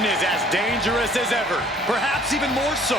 Orton is as dangerous as ever, perhaps even more so.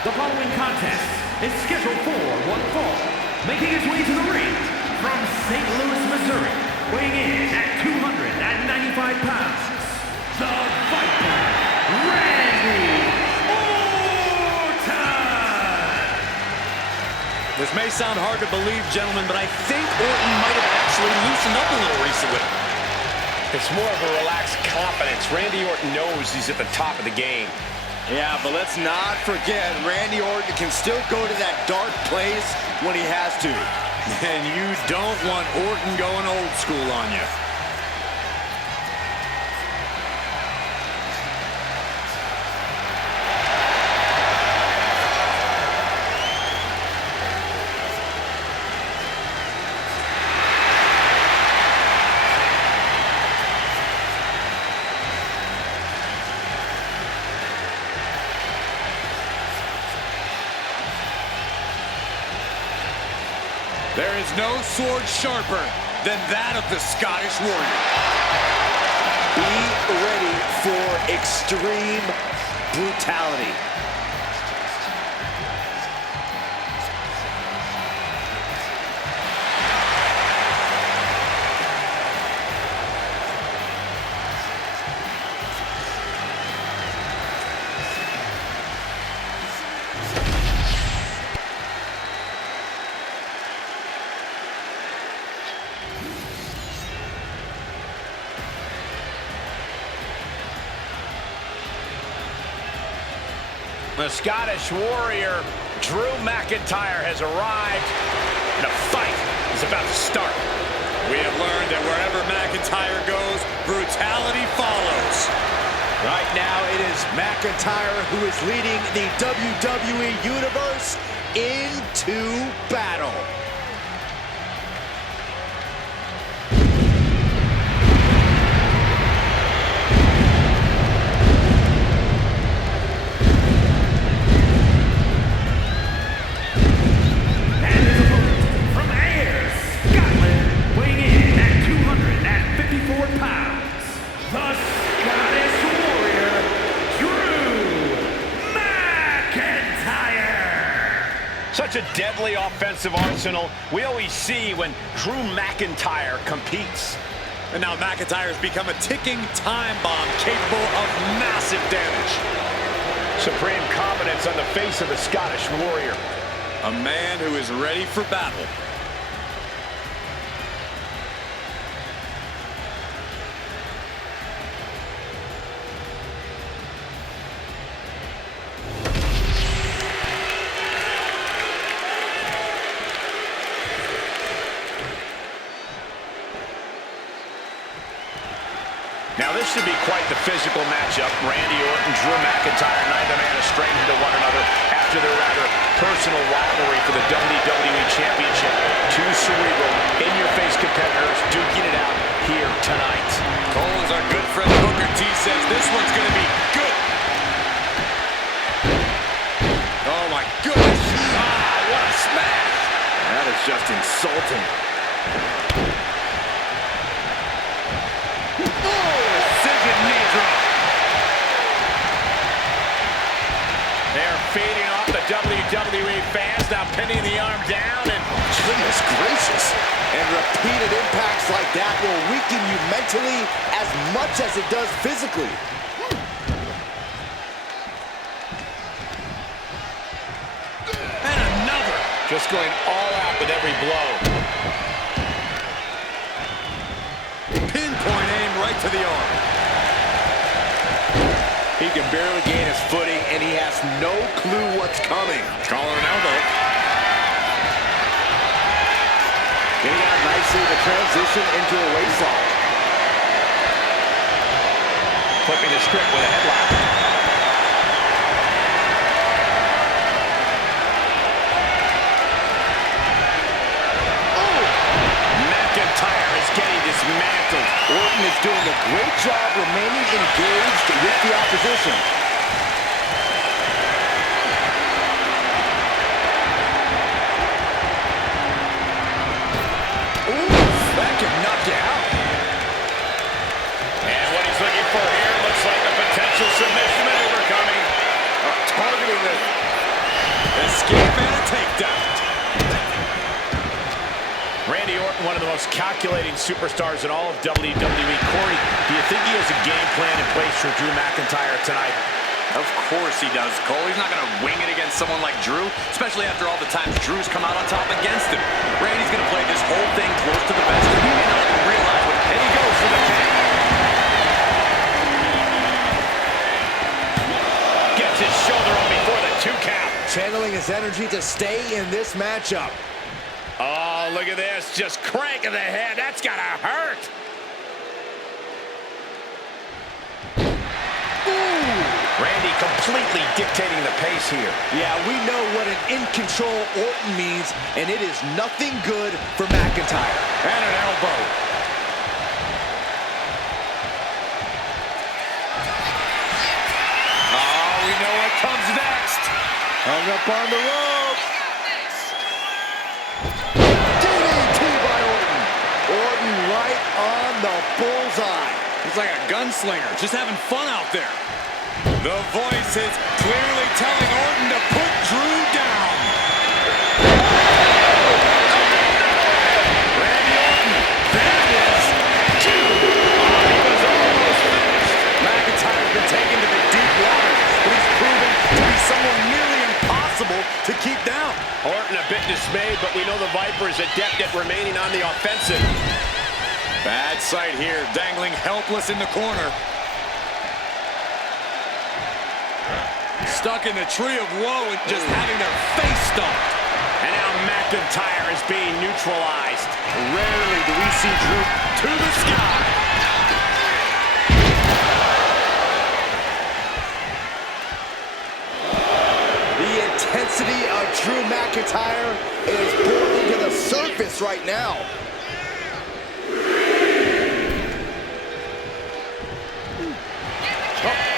The following contest is scheduled for one fall. Making his way to the ring from St. Louis, Missouri, weighing in at 295 pounds, the Viper, Randy Orton! This may sound hard to believe, gentlemen, but I think Orton might have actually loosened up a little recently. It's more of a relaxed confidence. Randy Orton knows he's at the top of the game. Yeah, but let's not forget, Randy Orton can still go to that dark place when he has to. And you don't want Orton going old school on you. There is no sword sharper than that of the Scottish Warrior. Be ready for extreme brutality. The Scottish Warrior, Drew McIntyre, has arrived, and a fight is about to start. We have learned that wherever McIntyre goes, brutality follows. Right now, it is McIntyre who is leading the WWE Universe into battle. Such a deadly offensive arsenal we always see when Drew McIntyre competes. And now McIntyre has become a ticking time bomb capable of massive damage. Supreme confidence on the face of the Scottish Warrior. A man who is ready for battle. Now this should be quite the physical matchup. Randy Orton, Drew McIntyre, neither man a stranger to one another after their rather personal rivalry for the WWE Championship. Two cerebral, in-your-face competitors duking it out here tonight. Cole, as our good friend Booker T says, this one's going to be good. Oh my goodness. Ah, what a smash. That is just insulting. They're feeding off the WWE fans, now pinning the arm down, and goodness gracious. And repeated impacts like that will weaken you mentally as much as it does physically. And another. Just going all out with every blow. Pinpoint aim right to the arm. He can barely gain his footing, and he has no clue what's coming. Collar and elbow. Getting out nicely to transition into a waistlock. Flipping the script with a headlock. McIntyre is getting dismantled. Orton is doing a great job remaining engaged with the opposition. Ooh, that can knock you out. And what he's looking for here looks like a potential Gave man a takedown. Randy Orton, one of the most calculating superstars in all of WWE. Corey, do you think he has a game plan in place for Drew McIntyre tonight? Of course he does, Cole. He's not going to wing it against someone like Drew, especially after all the times Drew's come out on top against him. Randy's going to play this whole thing close to the vest, and he may not even realize what. And he goes for the pin. Gets his shoulder up before the 2 count. Channeling his energy to stay in this matchup. Oh, look at this. Just cranking the head. That's got to hurt. Randy completely dictating the pace here. Yeah, we know what an in-control Orton means, and it is nothing good for McIntyre. And an elbow. Oh, we know what comes next. Hung up on the rope. DDT by Orton. Orton right on the bullseye. He's like a gunslinger, just having fun out there. The voice is clearly telling Orton to put Drew down. Randy Orton, that is two. Oh, he was almost finished. McIntyre's been taken to the deep water, but he's proven to be someone nearly impossible to keep down. Orton a bit dismayed, but we know the Viper is adept at remaining on the offensive. Bad sight here, dangling helpless in the corner. Stuck in the tree of woe and just having their face stomped. And now McIntyre is being neutralized. Rarely do we see Drew to the sky. The intensity of Drew McIntyre is boiling to the surface right now.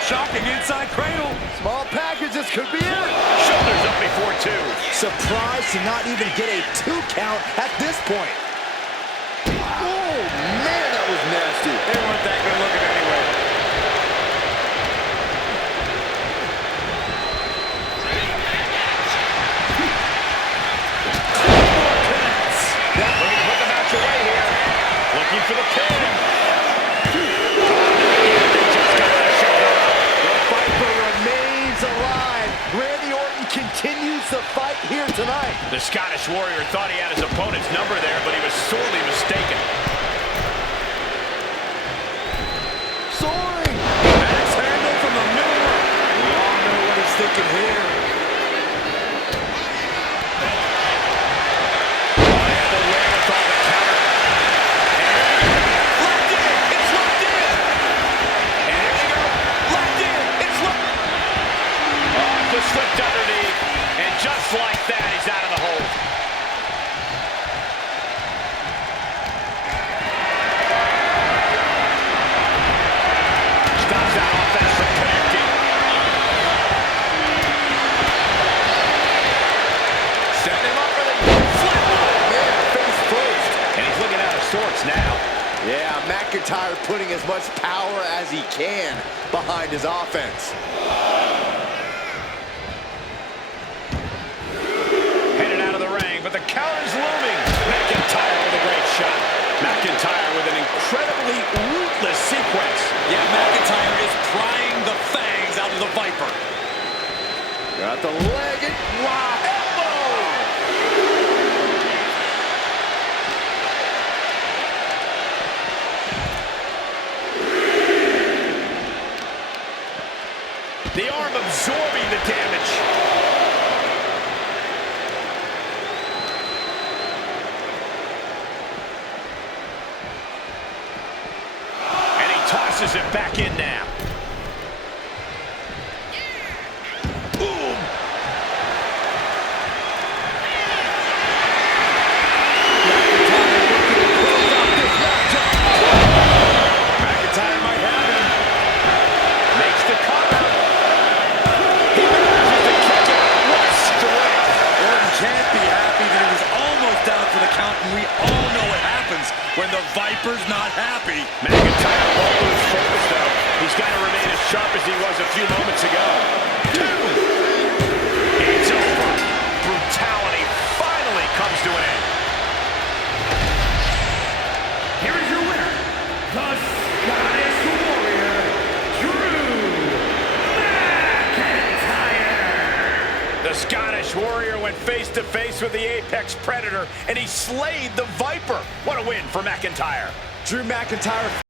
Shocking inside cradle. Small package, this could be it. Shoulders up before 2. Surprised to not even get a 2 count at this point. Oh, man, that was nasty. They weren't that good looking anyway. Looking to put the match away here. Looking for the pin. Randy Orton continues the fight here tonight. The Scottish Warrior thought he had his opponent's number there, but he was sorely mistaken. Soaring. Axe handle from the middle. We all know what he's thinking here. Oh, yeah, the wherewithal to counter. Locked in. It's locked in. And here we go. Locked in. It's locked. Just slipped underneath, and just like that, he's out of the hold. Stops that offense from connecting. Setting him up for the flatline. Man, face first. And he's looking out of sorts now. Yeah, McIntyre putting as much power as he can behind his offense. But the counter's looming. McIntyre with a great shot. McIntyre with an incredibly ruthless sequence. Yeah, McIntyre is prying the fangs out of the Viper. Got the leg and wow, elbow! The arm absorbing the damage. Tosses it back in now. Boom! McIntyre might have him. Makes the cover. He manages to kick out with strength. Orton can't be happy that he was almost down for the count, and we all know what happens when the Viper's not happy. McIntyre won't lose focus, though. He's got to remain as sharp as he was a few moments ago. 2. It's over. Irish Warrior went face-to-face with the Apex Predator, and he slayed the Viper. What a win for McIntyre. Drew McIntyre